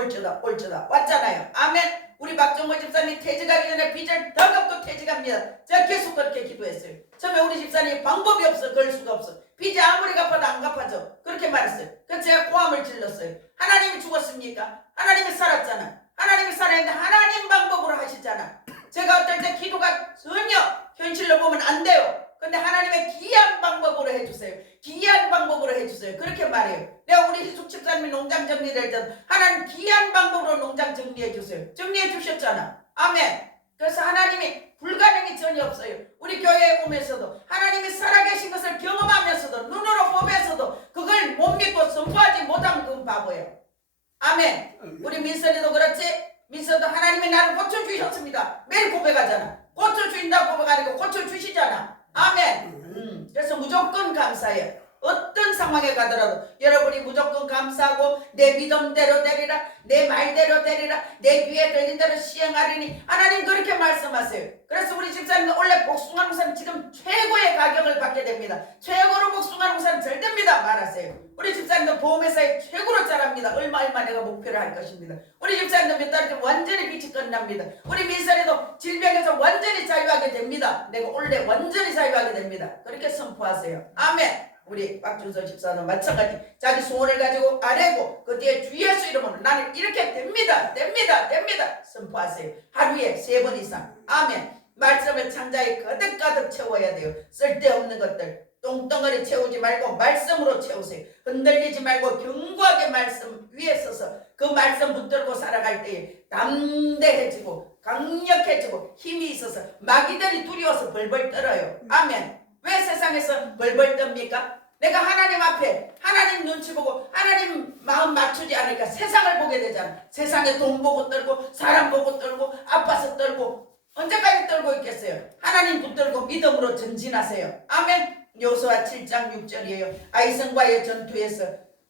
왔잖아요. 아멘. 우리 박정호 집사님이 퇴직하기 전에 빚을 더 갚고 퇴직합니다. 제가 계속 그렇게 기도했어요. 처음에 우리 집사님이 방법이 없어. 걸 수가 없어. 빚이 아무리 갚아도 안 갚아져. 그렇게 말했어요. 그래서 제가 고함을 질렀어요. 하나님이 죽었습니까? 하나님이 살았잖아. 하나님이 살았는데 하나님 방법으로 하시잖아. 제가 어떨 때 기도가 전혀 현실로 보면 안 돼요. 근데 하나님의 귀한 방법으로 해주세요. 귀한 방법으로 해주세요. 그렇게 말해요. 내가 우리 희숙 집사님이 농장 정리될 때 하나님 귀한 방법으로 농장 정리해주세요. 정리해 주셨잖아. 아멘. 그래서 하나님이 불가능이 전혀 없어요. 우리 교회에 오면서도 하나님이 살아계신 것을 경험하면서도 눈으로 보면서도 그걸 못 믿고 선포하지 못하면 그건 바보예요. 아멘. 우리 민선이도 그렇지. 민선도 하나님이 나를 고쳐주셨습니다. 매일 고백하잖아. 고쳐주신다고 고백 아니고 고쳐주시잖아. 아멘. 그래서 무조건 감사해요. 어떤 상황에 가더라도 여러분이 무조건 감사하고 내 믿음대로 되리라, 내 말대로 되리라, 내 귀에 들린 대로 시행하리니 하나님 그렇게 말씀하세요. 그래서 우리 집사님은 원래 복숭아 농사는 지금 최고의 가격을 받게 됩니다. 최고로 복숭아 농사는 잘 됩니다 말하세요. 우리 집사님도 보험회사에 최고로 잘합니다. 얼마 내가 목표를 할 것입니다. 우리 집사님도 몇 달 뒤에 완전히 빛이 끝납니다. 우리 민선이도 질병에서 완전히 자유하게 됩니다. 내가 원래 완전히 자유하게 됩니다. 그렇게 선포하세요. 아멘. 우리 박준서 집사는 마찬가지. 자기 소원을 가지고 아뢰고 그 뒤에 주 예수 이름으로 나는 이렇게 됩니다 선포하세요. 하루에 3번 이상. 아멘. 말씀을 창자에 가득가득 채워야 돼요. 쓸데없는 것들 똥덩어리 채우지 말고 말씀으로 채우세요. 흔들리지 말고 견고하게 말씀 위에 서서 그 말씀 붙들고 살아갈 때에 담대해지고 강력해지고 힘이 있어서 마귀들이 두려워서 벌벌 떨어요. 아멘. 왜 세상에서 벌벌 떱니까? 내가 하나님 앞에 하나님 눈치 보고 하나님 마음 맞추지 않으니까 세상을 보게 되잖아. 세상에 돈 보고 떨고 사람 보고 떨고 아파서 떨고 언제까지 떨고 있겠어요? 하나님 붙들고 믿음으로 전진하세요. 아멘. 여호수아 7장 6절이에요. 아이성과의 전투에서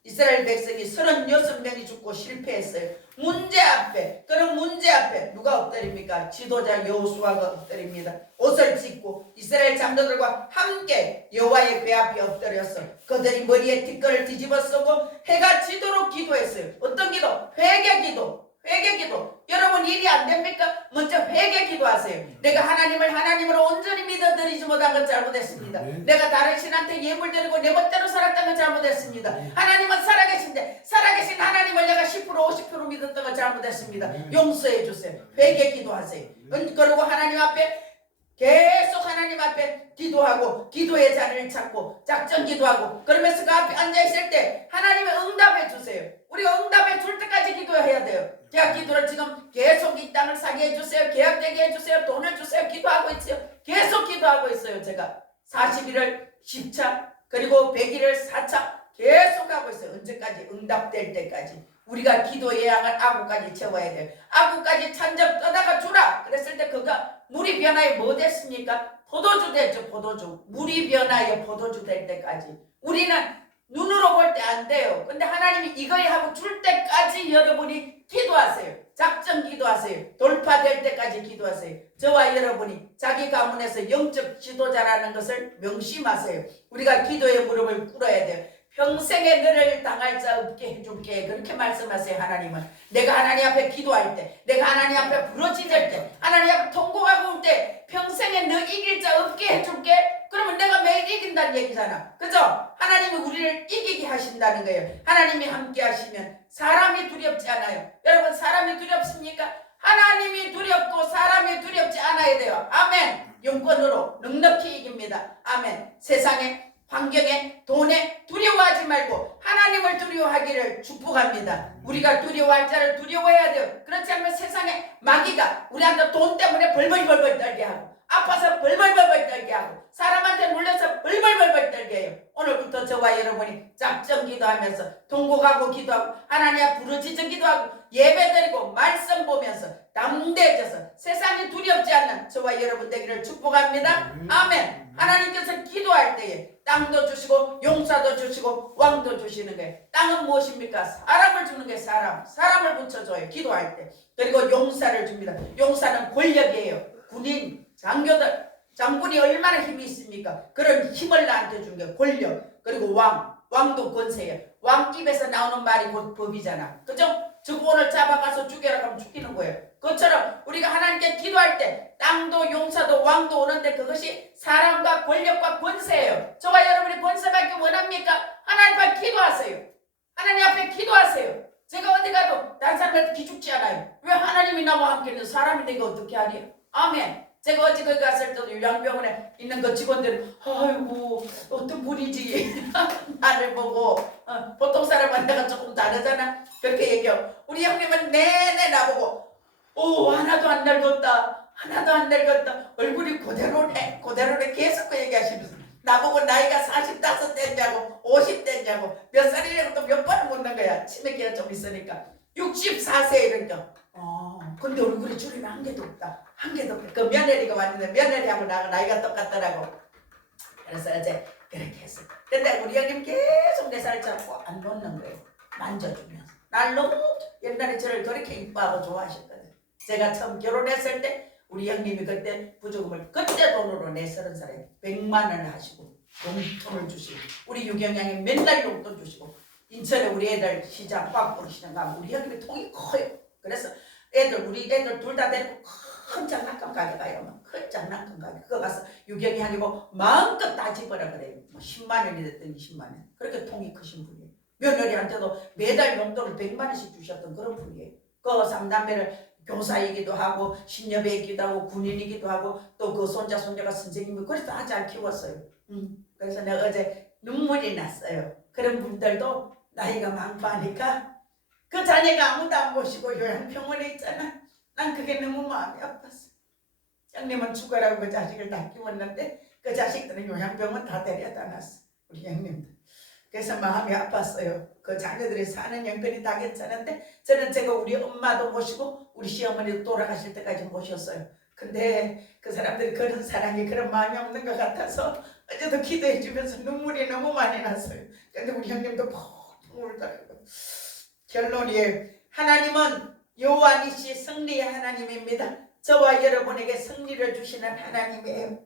이스라엘 백성이 36명이 죽고 실패했어요. 문제 앞에, 그런 문제 앞에 누가 엎드립니까? 지도자 여호수아가 엎드립니다. 옷을 찢고 이스라엘 장로들과 함께 여호와의 궤 앞에 엎드렸어. 그들이 머리에 뒷걸을 뒤집어 쓰고 해가 지도록 기도했어요. 어떤 기도? 회개 기도. 회개 기도. 여러분 일이 안 됩니까? 먼저 회개 기도하세요. 내가 하나님을 하나님으로 온전히 믿어드리지 못한 건 잘못했습니다. 내가 다른 신한테 예물 드리고 내 멋대로 살았던 건 잘못했습니다. 하나님은 살아계신데 살아계신 하나님을 내가 10% 50% 믿었던 건 잘못했습니다. 용서해 주세요. 회개 기도하세요. 그리고 하나님 앞에 계속 하나님 앞에 기도하고 기도의 자리를 찾고 작전 기도하고 그러면서 그 앞에 앉아있을 때 하나님의 응답해 주세요. 우리가 응답해 줄 때까지 기도해야 돼요. 제가 기도를 지금 계속 이 땅을 사게 해주세요. 계약되게 해주세요. 돈을 주세요. 기도하고 있어요. 계속 기도하고 있어요. 제가 40일을 10차 그리고 100일을 4차 계속 하고 있어요. 언제까지? 응답될 때까지. 우리가 기도의 양을 아구까지 채워야 돼요. 아구까지 찬적 떠다가 주라 그랬을 때 그가 물이 변화에 뭐 됐습니까? 포도주 됐죠. 포도주. 물이 변화에 포도주 될 때까지. 우리는 눈으로 볼 때 안 돼요. 근데 하나님이 이거에 하고 줄 때까지 여러분이 기도하세요. 작전 기도하세요. 돌파될 때까지 기도하세요. 저와 여러분이 자기 가문에서 영적 지도자라는 것을 명심하세요. 우리가 기도의 무릎을 꿇어야 돼요. 평생에 너를 당할 자 없게 해줄게 그렇게 말씀하세요. 하나님은 내가 하나님 앞에 기도할 때 내가 하나님 앞에 부르짖을 때 하나님 앞에 통곡하고 올 때 평생에 너 이길 자 없게 해줄게. 그러면 내가 매일 이긴다는 얘기잖아. 그죠? 하나님이 우리를 이기게 하신다는 거예요. 하나님이 함께 하시면 사람이 두렵지 않아요. 여러분 사람이 두렵습니까? 하나님이 두렵고 사람이 두렵지 않아야 돼요. 아멘. 용건으로 넉넉히 이깁니다. 아멘. 세상에 환경에 돈에 두려워하지 말고 하나님을 두려워하기를 축복합니다. 우리가 두려워할 자를 두려워해야 돼요. 그렇지 않으면 세상에 마귀가 우리한테 돈 때문에 벌벌벌벌 떨게 하고 아파서 벌벌벌벌 떨게 하고 사람한테 놀려서 벌벌벌벌 떨게 해요. 오늘부터 저와 여러분이 작전 기도하면서 통곡하고 기도하고 하나님 앞에 부르짖어 기도하고 예배드리고 말씀 보면서 담대해져서 세상이 두렵지 않는 저와 여러분 되기를 축복합니다. 아멘. 하나님께서 기도할 때에 땅도 주시고 용사도 주시고 왕도 주시는 거예요. 땅은 무엇입니까? 사람을 주는 게 사람을 붙여줘요. 기도할 때. 그리고 용사를 줍니다. 용사는 권력이에요. 군인, 장군이 얼마나 힘이 있습니까? 그런 힘을 나한테 준 게 권력. 그리고 왕도 권세예요. 왕 입에서 나오는 말이 곧 법이잖아. 그죠? 즉 오늘 잡아가서 죽여라 하면 죽이는 거예요. 그것처럼 우리가 하나님께 기도할 때 땅도 용사도 왕도 오는데 그것이 사람과 권력과 권세예요. 저와 여러분이 권세받기 원합니까? 하나님 앞에 기도하세요. 하나님 앞에 기도하세요. 제가 어디 가도 다른 사람한테 기죽지 않아요. 왜 하나님이 나와 함께 있는 사람이 내가 어떻게 하니? 아멘. 제가 어제 거기 갔을 때도 요양병원에 있는 그 직원들은 아이고 어떤 분이지 나를 보고 보통 사람은 내가 조금 다르잖아. 그렇게 얘기해요. 우리 형님은 내내 나보고 하나도 안 늙었다. 하나도 안 늙었다. 얼굴이 그대로네 계속 그 얘기하시면서 나보고 나이가 45대냐고 50대냐고 몇 살이냐고 또 몇 번을 묻는 거야. 치매기가 좀 있으니까 64세 이러니까 근데 얼굴에 주름이 한 개도 없다. 한 개도 없다. 그 며느리가 왔는데 며느리하고 나이가 똑같더라고. 그래서 어제 그렇게 했어. 근데 우리 형님 계속 내 살 잡고 안 놓는 거예요. 만져주면서. 날 너무 옛날에 저를 그렇게 이뻐하고 좋아하셨거든. 제가 처음 결혼했을 때 우리 형님이 그때 부조금을 그때 돈으로 내 30살에 100만 원을 하시고 용돈을 주시고 우리 유경양이 맨날 용돈 주시고 인천에 우리 애들 시장 꽉 시장 가면 우리 형님이 통이 커요. 그래서 우리 애들 둘 다 데리고 큰 장난감 가게 가요. 큰 장난감 가게. 그거 가서 유경이 하니 뭐 마음껏 다 집어라 그래요. 뭐 10만 원이 됐더니 10만 원. 그렇게 통이 크신 분이에요. 며느리한테도 매달 용돈을 100만 원씩 주셨던 그런 분이에요. 그 삼남매를 교사이기도 하고 신여배이기도 하고 군인이기도 하고 또 그 손자가 선생님이 그래서 다 잘 키웠어요. 그래서 내가 어제 눈물이 났어요. 그런 분들도 나이가 많고 하니까 그 자녀가 아무도 안 모시고 요양병원에 있잖아. 난 그게 너무 마음이 아팠어. 형님은 죽어라고 그 자식을 다 키웠는데 그 자식들은 요양병원 다 데려다 놨어. 우리 형님들. 그래서 마음이 아팠어요. 그 자녀들이 사는 형편이 다 괜찮은데 저는 제가 우리 엄마도 모시고 우리 시어머니도 돌아가실 때까지 모셨어요. 근데 그 사람들이 그런 사랑이 그런 마음이 없는 것 같아서 어제도 기도해 주면서 눈물이 너무 많이 났어요. 근데 우리 형님도 결론이에요. 하나님은 요한이시 승리의 하나님입니다. 저와 여러분에게 승리를 주시는 하나님이에요.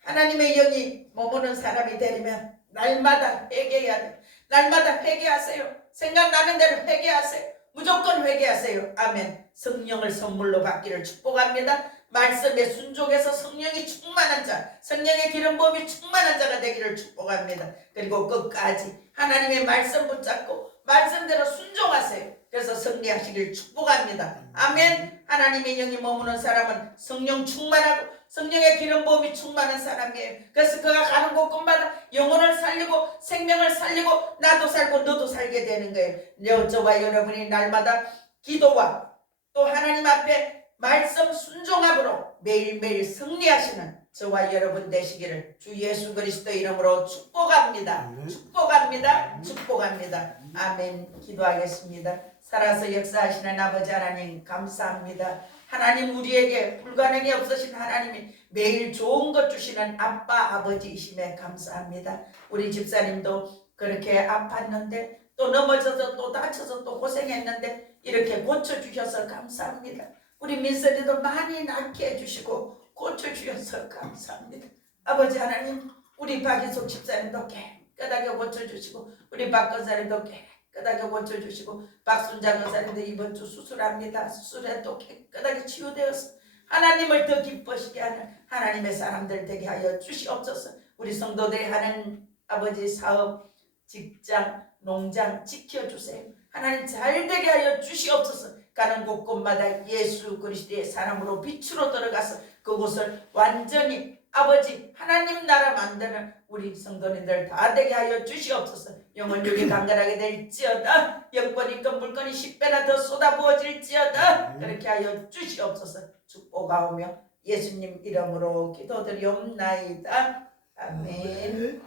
하나님의 영이 머무는 사람이 되려면 날마다 회개해야 돼요. 날마다 회개하세요. 생각나는 대로 회개하세요. 무조건 회개하세요. 아멘. 성령을 선물로 받기를 축복합니다. 말씀에 순종해서 성령이 충만한 자, 성령의 기름 부음이 충만한 자가 되기를 축복합니다. 그리고 끝까지 하나님의 말씀 붙잡고 말씀대로 순종하세요. 그래서 승리하시길 축복합니다. 아멘. 하나님의 영이 머무는 사람은 성령 충만하고 성령의 기름 부음이 충만한 사람이에요. 그래서 그가 가는 곳곳마다 영혼을 살리고 생명을 살리고 나도 살고 너도 살게 되는 거예요. 저와 여러분이 날마다 기도와 또 하나님 앞에 말씀 순종함으로 매일매일 승리하시는 저와 여러분 되시기를 주 예수 그리스도 이름으로 축복합니다. 축복합니다. 축복합니다. 아멘. 기도하겠습니다. 살아서 역사하시는 아버지 하나님 감사합니다. 하나님 우리에게 불가능이 없으신 하나님이 매일 좋은 것 주시는 아빠 아버지이심에 감사합니다. 우리 집사님도 그렇게 아팠는데 또 넘어져서 또 다쳐서 또 고생했는데 이렇게 고쳐주셔서 감사합니다. 우리 민설이도 많이 낫게 해주시고 고쳐주셔서 감사합니다. 아버지 하나님 우리 박인숙 집사님도 깨끗하게 고쳐주시고 우리 박건사님도 깨끗하게 고쳐주시고 박순자 건사님도 이번 주 수술합니다. 수술에 또 깨끗하게 치유되어서 하나님을 더 기뻐시게 하는 하나님의 사람들 되게 하여 주시옵소서. 우리 성도들이 하는 아버지 사업, 직장, 농장 지켜주세요. 하나님 잘되게 하여 주시옵소서. 가는 곳곳마다 예수 그리스도의 사람으로 빛으로 들어가서 그곳을 완전히 아버지 하나님 나라 만드는 우리 성도님들 다 되게 하여 주시옵소서. 영혼력이 강건하게 될지어다. 영권이 있건 물건이 10배나 더 쏟아부어질지어다. 그렇게 하여 주시옵소서. 축복하오며 예수님 이름으로 기도드리옵나이다. 아멘.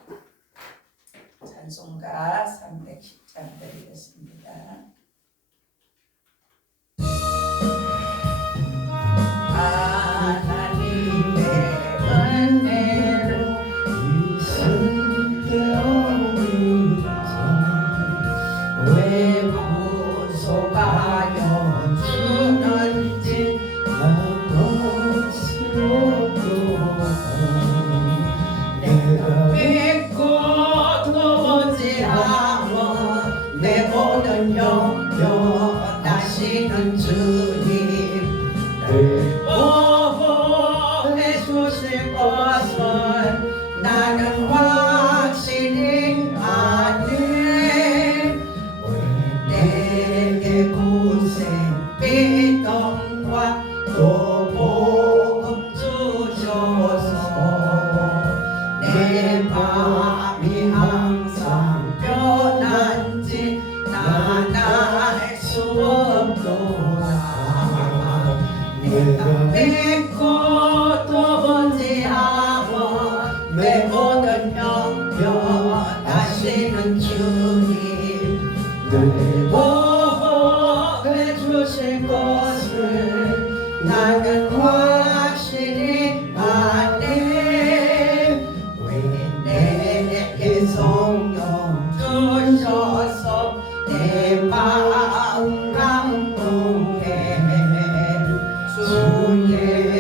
찬송가 310장 드리겠습니다. 하나님의 은혜로 왜 구속하여 주는지 내가 믿고 도무지 않아 내 모든 영변하시는 주님 보호해 주실 것을 나는 확실히 아네. 내게 고생 믿음과 또 복음 주셔서 내 마음이 항상 변한지 난 알 수 없도다. 내가 믿고 또 보지 않아 내 모든 형편하시는 주님 늘 보호해 주실 것을 나는 확실히 아네. 왜 내게 성령 주셔서 내 마음 감동해 주의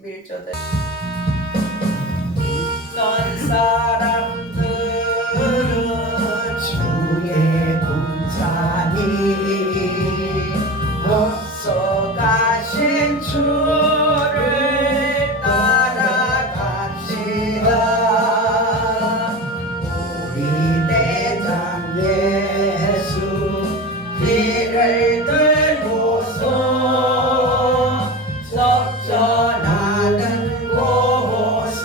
11조 있는 사람들은 주의 군사니 앞서가신 주를 따라갑시다. 우리 대장 예수 길을 들고서 적전하는 곳에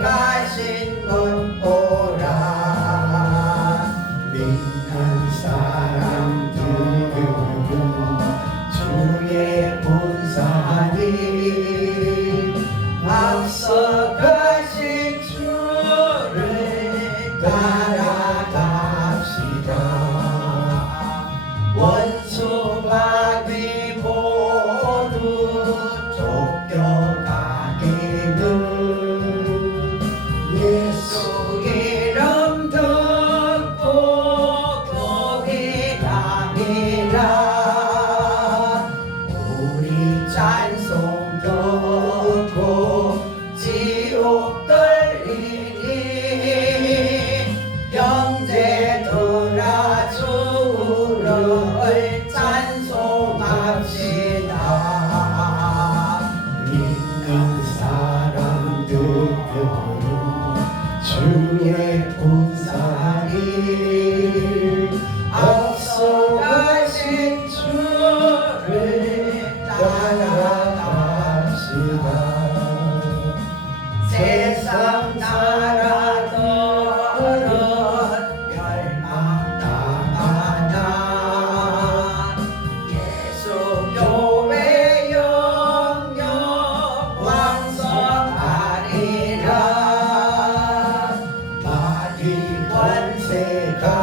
가신 것 보라. 믿는 사람들은 주의 본사니 앞서 가신 주를 따라갑시다. 원수 바위 모두 쫓겨가기를 예수 이름 듣고 교회당이라. 우리 찬송 듣고 지옥 떨리니 형제들아 주를 찬송합시다. 믿는 사람들은 주의 군사니 앞서 가신 주를 따라갑시다. 세상 나라들은 멸망당하나 예수 교회 영영 왕성하리라. 마귀 권세감이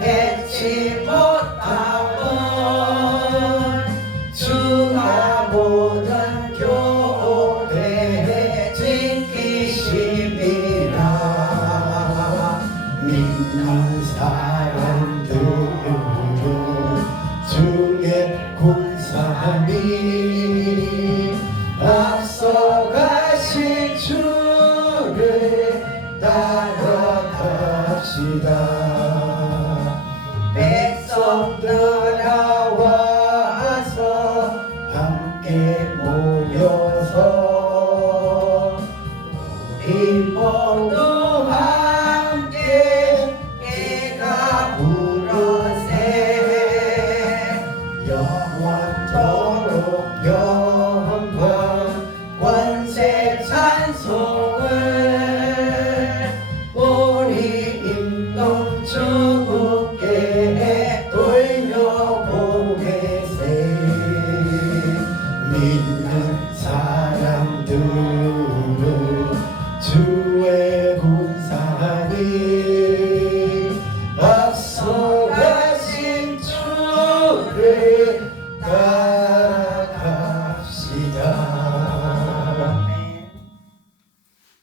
해치 못함은 주가 모든 교회 지키심이라. 믿는 사람들은 주의 군사니 앞서 가신 주를 따라갑시다. 백성들아 와서 함께 모여서 우리 모두 함께 깨가 부르세. 영원토록 영광 권세 찬송을 우리 임동 주께 돌려보내세. 믿는 사람들은 주의 군사니 앞서 가신 주를 따라갑시다.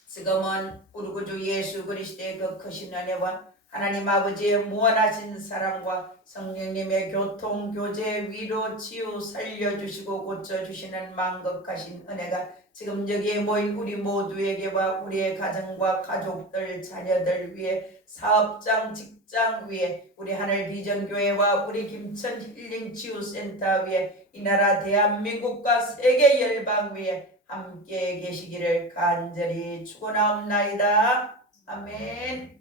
지금은 우리 구주 예수 그리스도의 그 크신 은혜와 하나님 아버지의 무한하신 사랑과 성령님의 교통, 교제, 위로, 치유, 살려주시고 고쳐주시는 만극하신 은혜가 지금 여기에 모인 우리 모두에게와 우리의 가정과 가족들, 자녀들 위해 사업장, 직장 위에 우리 하늘 비전교회와 우리 김천 힐링 치유센터 위에 이 나라 대한민국과 세계 열방 위에 함께 계시기를 간절히 축원하옵나이다. 아멘.